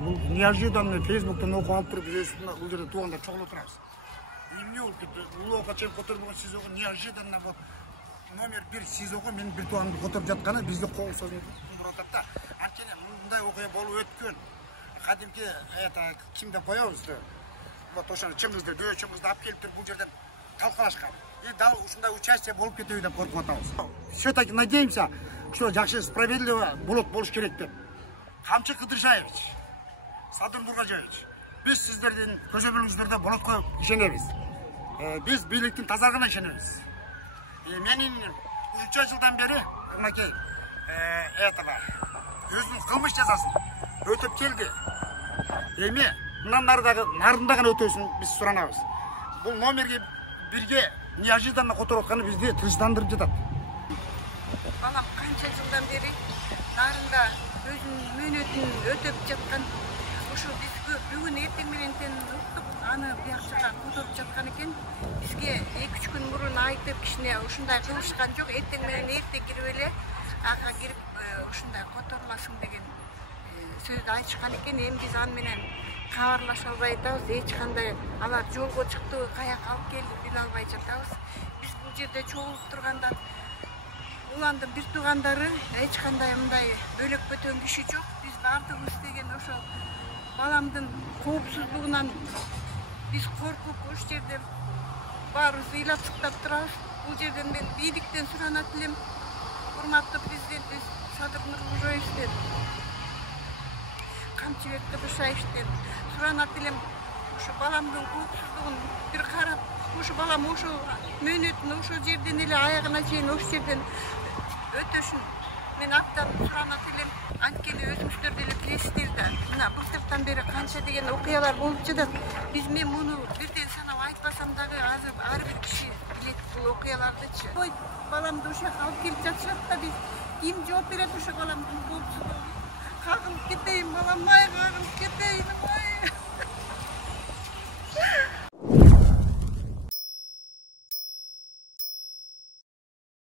бул неожиданно Facebook'tan окуп алып туруп биз бул жерде туугандар чогулуп турабыз. Эмне болуп кетти? Улууга чейин которбогон СИЗОго неожиданно номер 1 СИЗОго менин бир тууганымды которуп жатканы бизди кол сөзүн тууратат да. Анткени мындай окуя болуп өткөн. Кадимки ким деп коебуз? Вот ошону чыңгызды, дөө чыңгызды алып келип туруп бул жерден талкалашкан. И дал ушундай участие болуп кетеби деп коркуп атабыз. Все-таки надеемся, что жакшы справедливо болуш керек деп. Камчы Кыдыршаевич, Садыр Нургажаевич, биз сиздердин көзөмөлүңүздөрдө болотко ишенебиз. Биз бийликтин тазалыгына ишенебиз. Менин 3 жылдан бери мынакей өзүнүн кылмыш жазасын өтөп келди. Эми мындан нарын дагы өтөсүн биз суранабыз. Бул номерге бирге неожиданно которуп атканы бизди тынчтандырып жатат. Балам канча жылдан бери нарында өзүнүн мөөнөтүн өтөп жаткан. Ошо биз бүгүн эртең менен уктук аны биякчага которуп жаткан экен. Бизге 2-3 күн мурун айтып кичине ушундай кылышкан жок. Эртең менен эрте кирип эле ага кирип ушундай котормасың деген сөздү айтышкан экен. Эми биз аны менен кабарлаша албай атабыз. Эч кандай алар жолго чыкты, каяка алып келди биле албай жатабыз. Биз бул жерде чогулуп турганда уландын бир туугандары эч кандай мындай бөлөк бөтөн киши жок. Биз баардыгыбыз деген ошо баламдын коопсуздугунан биз коркуп ошол жерде баарыбыз ыйлап-сыктап турабыз. Бул жерден мен бийликтен суранат элем, урматтуу президентибиз Садыр Нургажаевичтен, Камчыбек Кыдыршаевичтен суранат элем, ошо баламдын коопсуздугун бир карап, ошо балам ошо мөөнөтүн ошо жерден эле аягына чейин ошол жерден өтөшүн мен абдан суранат элем. Анткени өзүңүздөр деле билесиздер да, мына былтырдан бери канча деген окуялар болуп жатат. Мен муну бирден санап айтпасам дагы азыр ар бир киши билет бул окуялардычы. Ой, баламды ошо жака алып келип жатышат да, биз ким жооп берет ошо баламдын коопсуздугуна? Кагылып кетейин балам, ай кагылып кетейин, ай.